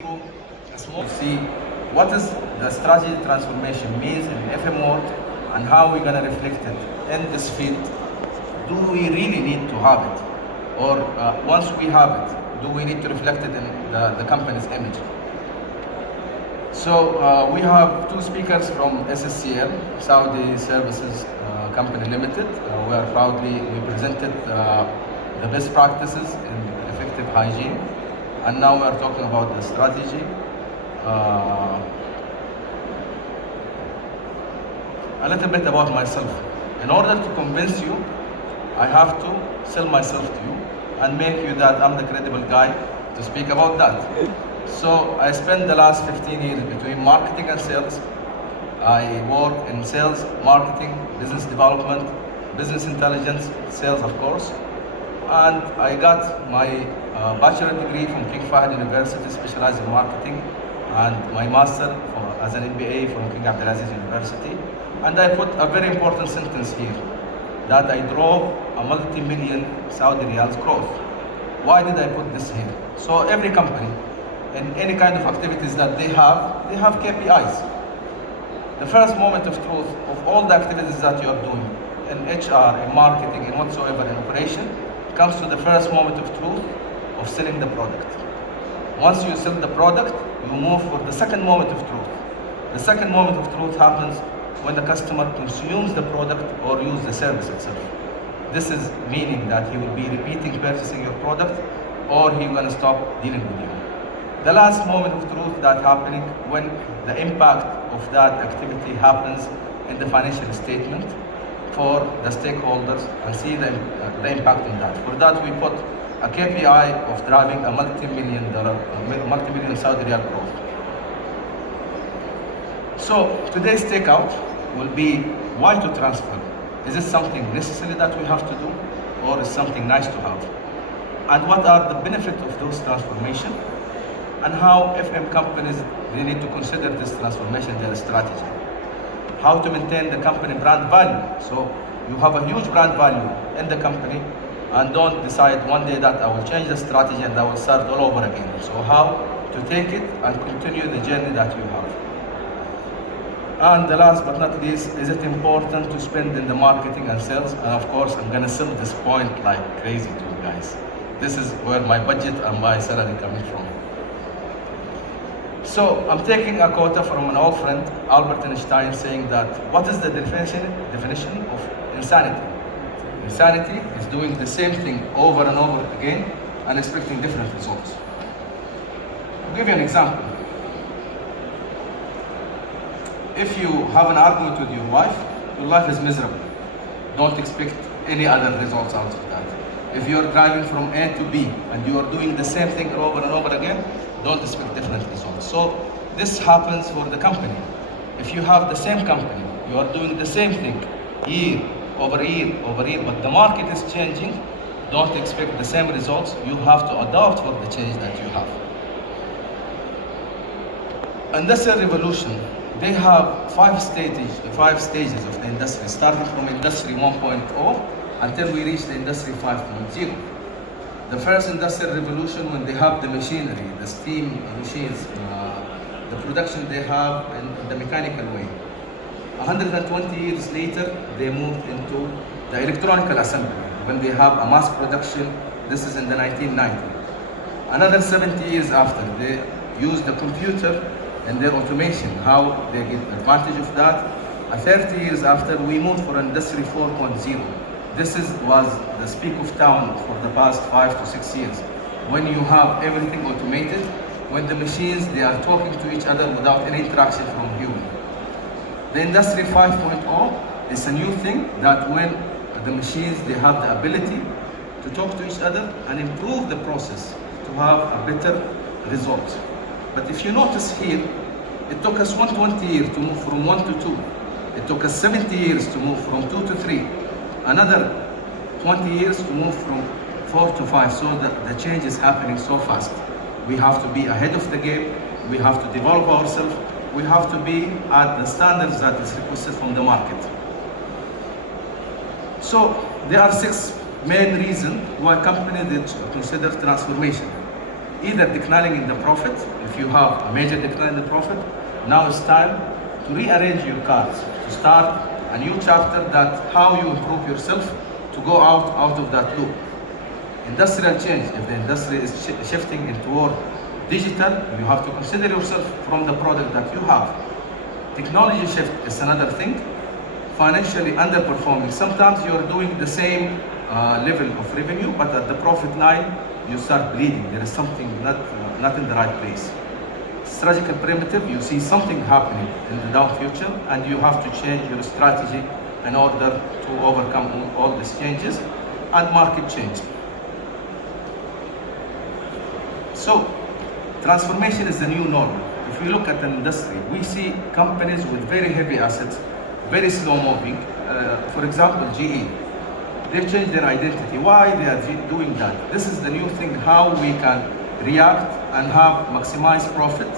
To see what is the strategy transformation means in FM world and how we're going to reflect it in this field. Do we really need to have it? Or once we have it, do we need to reflect it in the company's image? So we have two speakers from SSCL, Saudi Services Company Limited, where proudly we presented the best practices in effective hygiene. And now we're talking about the strategy. A little bit about myself. In order to convince you, I have to sell myself to you and make you that I'm the credible guy to speak about that. So I spent the last 15 years between marketing and sales. I work in sales, marketing, business development, business intelligence, sales of course. And I got my bachelor degree from King Fahd University, specialized in marketing, and my master as an MBA from King Abdulaziz University. And I put a very important sentence here, that I drove a multi-million Saudi riyals growth. Why did I put this here? So every company, in any kind of activities that they have KPIs. The first moment of truth of all the activities that you are doing in HR, in marketing, in whatsoever, in operation, comes to the first moment of truth of selling the product. Once you sell the product, you move for the second moment of truth. The second moment of truth happens when the customer consumes the product or uses the service itself. This is meaning that he will be repeating purchasing your product or he will going to stop dealing with you. The last moment of truth that happening when the impact of that activity happens in the financial statement for the stakeholders and see the impact on that. For that we put a KPI of driving a multi-million Saudi riyal growth. So today's takeout will be why to transfer. Is it something necessary that we have to do or is something nice to have? And what are the benefits of those transformation? And how FM companies, they need to consider this transformation their strategy. How to maintain the company brand value. So you have a huge brand value in the company and don't decide one day that I will change the strategy and I will start all over again. So how to take it and continue the journey that you have. And the last but not least, is it important to spend in the marketing and sales? And of course, I'm gonna sell this point like crazy to you guys. This is where my budget and my salary coming from. So I'm taking a quote from an old friend, Albert Einstein, saying that what is the definition of insanity? Insanity is doing the same thing over and over again and expecting different results. I'll give you an example. If you have an argument with your life is miserable. Don't expect any other results out of that. If you're driving from A to B and you are doing the same thing over and over again, don't expect different results. So this happens for the company. If you have the same company, you are doing the same thing year over year over year, but the market is changing, don't expect the same results. You have to adapt for the change that you have. Industrial revolution, they have five stages of the industry, starting from industry 1.0 until we reach the industry 5.0. The first industrial revolution, when they have the machinery, the steam machines, the production they have in the mechanical way. 120 years later, they moved into the electronic assembly, when they have a mass production. This is in the 1990s. Another 70 years after, they use the computer and their automation, how they get advantage of that. 30 years after, we moved for Industry 4.0. This was the speak of town for the past 5 to 6 years. When you have everything automated, when the machines, they are talking to each other without any interaction from human. The Industry 5.0 is a new thing that when the machines, they have the ability to talk to each other and improve the process to have a better result. But if you notice here, it took us 120 years to move from 1 to 2. It took us 70 years to move from 2 to 3. Another 20 years to move from 4 to 5. So the change is happening so fast. We have to be ahead of the game. We have to develop ourselves. We have to be at the standards that is requested from the market. So there are 6 main reasons why companies consider transformation. either declining in the profit. If you have a major decline in the profit, now it's time to rearrange your cards, to start a new chapter, that how you improve yourself to go out of that loop. Industrial change, if the industry is shifting toward digital, you have to consider yourself from the product that you have. Technology shift is another thing. Financially underperforming. Sometimes you're doing the same level of revenue, but at the profit line, you start bleeding. There is something not in the right place. Strategical primitive, you see something happening in the down future, and you have to change your strategy in order to overcome all these changes. And market change. So, transformation is the new norm. If we look at the industry, we see companies with very heavy assets, very slow moving. For example, GE, they've changed their identity. Why they are doing that? This is the new thing, how we can react and have maximized profit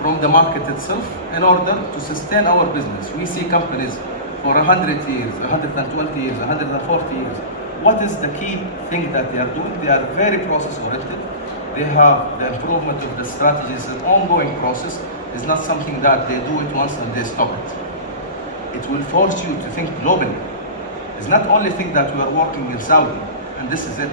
from the market itself in order to sustain our business. We see companies for 100 years, 120 years, 140 years. What is the key thing that they are doing? They are very process oriented. They have the improvement of the strategies, an ongoing process. It's not something that they do it once and they stop it. It will force you to think globally. It's not only think that we are working in Saudi and this is it.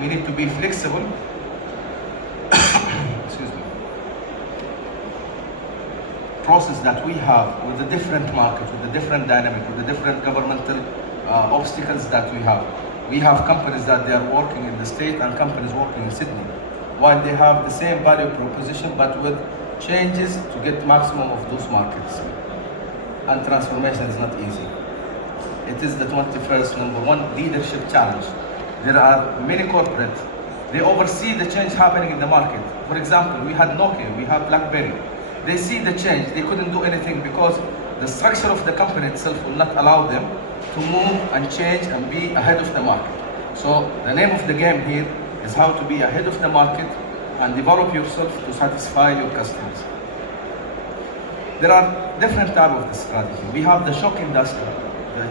We need to be flexible. Excuse me. Process that we have with the different markets, with the different dynamic, with the different governmental obstacles that we have. We have companies that they are working in the state and companies working in Sydney, while they have the same value proposition but with changes to get maximum of those markets. And transformation is not easy. It is the 21st #1 leadership challenge. There are many corporates, they oversee the change happening in the market. For example, we had Nokia, we have BlackBerry. They see the change, they couldn't do anything because the structure of the company itself will not allow them to move and change and be ahead of the market. So the name of the game here is how to be ahead of the market and develop yourself to satisfy your customers. There are different types of the strategy. We have the shock industry,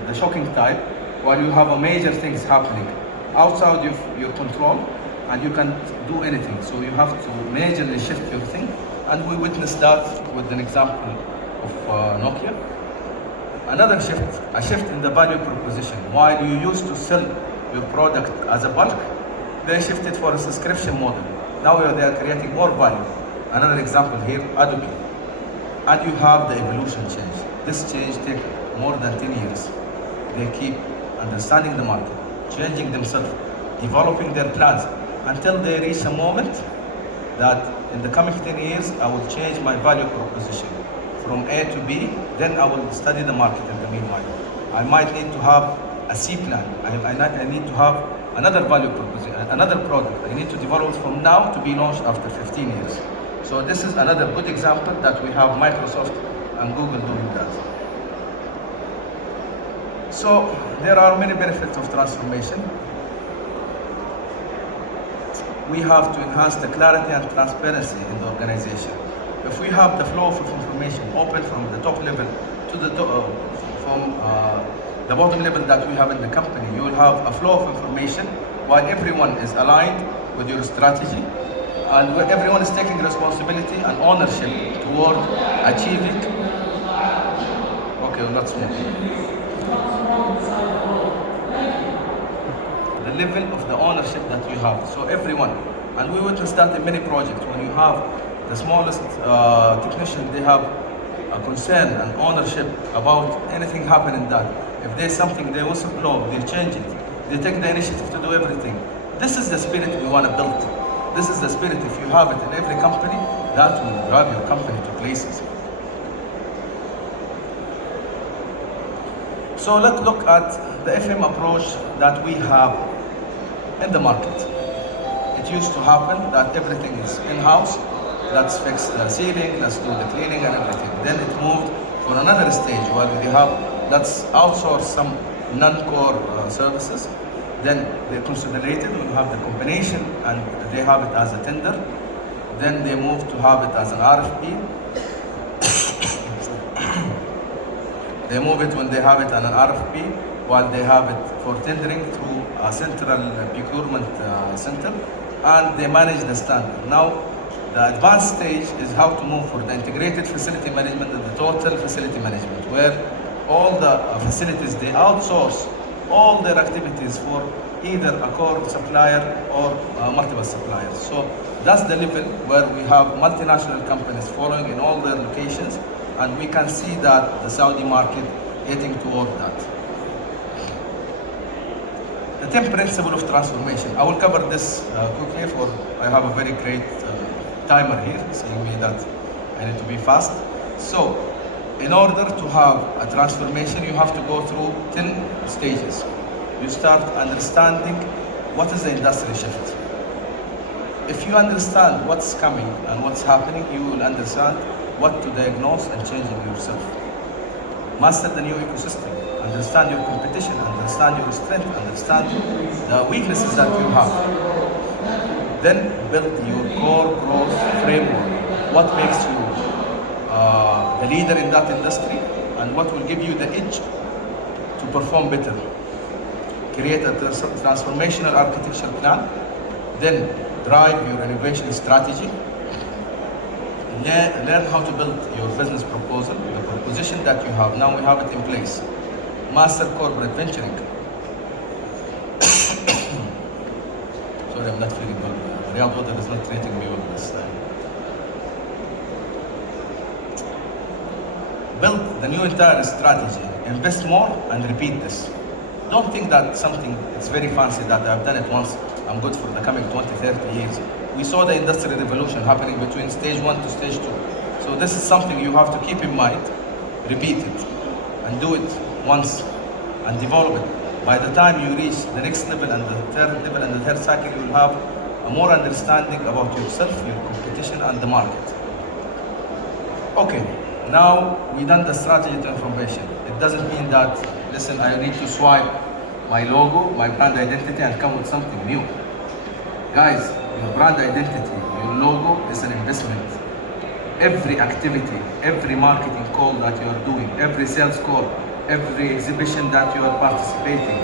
the shocking type, while you have a major things happening outside of your control and you can do anything. So you have to majorly shift your thing. And we witnessed that with an example of Nokia. Another shift, a shift in the value proposition. While you used to sell your product as a bulk, they shifted for a subscription model. Now they are creating more value. Another example here, Adobe. And you have the evolution change. This change takes more than 10 years. They keep understanding the market, changing themselves, developing their plans until they reach a moment that in the coming 10 years, I will change my value proposition from A to B, then I will study the market in the meanwhile. I might need to have a C plan. I need to have another value proposition, another product. I need to develop from now to be launched after 15 years. So this is another good example that we have Microsoft and Google doing that. So there are many benefits of transformation. We have to enhance the clarity and transparency in the organization. If we have the flow of information open from the top level to the the bottom level that we have in the company, you will have a flow of information while everyone is aligned with your strategy and where everyone is taking responsibility and ownership toward achieving. Okay, let's move. The level of the ownership that you have. So everyone, and we witnessed that in many projects, when you have the smallest technician, they have a concern and ownership about anything happening that. If there's something, they whistleblow, they change it. They take the initiative to do everything. This is the spirit we want to build. This is the spirit, if you have it in every company, that will drive your company to places. So let's look at the FM approach that we have in the market. It used to happen that everything is in-house. Let's fix the ceiling, let's do the cleaning and everything. Then it moved for another stage where we have, let's outsource some non-core services. Then they consolidated, we have the combination and they have it as a tender. Then they moved to have it as an RFP. They move it when they have it on an RFP, while they have it for tendering through a central procurement center. and they manage the standard. Now, the advanced stage is how to move for the integrated facility management and the total facility management, where all the facilities, they outsource all their activities for either a core supplier or multiple suppliers. So that's the level where we have multinational companies following in all their locations, and we can see that the Saudi market getting toward that. The 10 principle of transformation. I will cover this quickly, for I have a very great timer here saying me that I need to be fast. So, in order to have a transformation, you have to go through 10 stages. You start understanding what is the industry shift. If you understand what's coming and what's happening, you will understand what to diagnose and change in yourself. Master the new ecosystem. Understand your competition, understand your strength, understand the weaknesses that you have. Then build your core growth framework. What makes you the leader in that industry, and what will give you the edge to perform better. Create a transformational architecture plan. Then drive your innovation strategy. Learn how to build your business proposal, the proposition that you have. Now we have it in place. Master corporate venturing. Sorry, I'm not feeling well. Riyadh water is not treating me well this time. Build the new entire strategy. Invest more and repeat this. Don't think that something it's very fancy that I've done it once, I'm good for the coming 20, 30 years. We saw the industrial revolution happening between stage 1 to stage 2. So this is something you have to keep in mind, repeat it, and do it once, and develop it. By the time you reach the next level and the third level and the third cycle, you will have a more understanding about yourself, your competition, and the market. Okay, now we done the strategy transformation. It doesn't mean that, listen, I need to swipe my logo, my brand identity, and come with something new. Guys, your brand identity, your logo is an investment. Every activity, every marketing call that you are doing, every sales call, every exhibition that you are participating,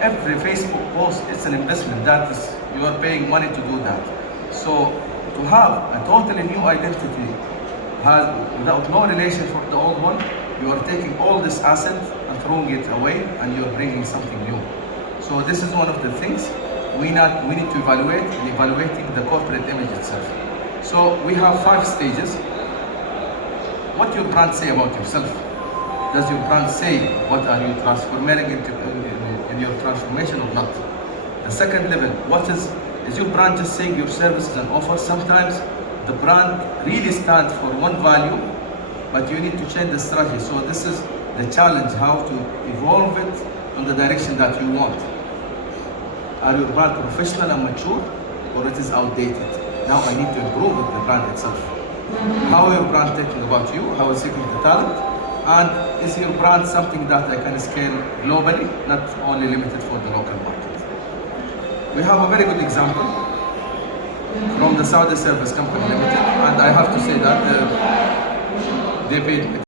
every Facebook post, it's an investment. That is, you are paying money to do that. So to have a totally new identity without no relation for the old one, you are taking all this asset and throwing it away, and you are bringing something new. So this is one of the things we need to evaluate in evaluating the corporate image itself. So we have 5 stages. What your brand say about yourself? Does your brand say what are you transforming into in your transformation or not? The second level, is your brand just saying your services and offers? Sometimes the brand really stands for one value, but you need to change the strategy. So this is the challenge, how to evolve it on the direction that you want. Are your brand professional and mature, or it is outdated? Now I need to improve with the brand itself. How your brand thinking about you? How is seeking the talent? And is your brand something that I can scale globally, not only limited for the local market? We have a very good example from the Saudi Service Company Limited, and I have to say that David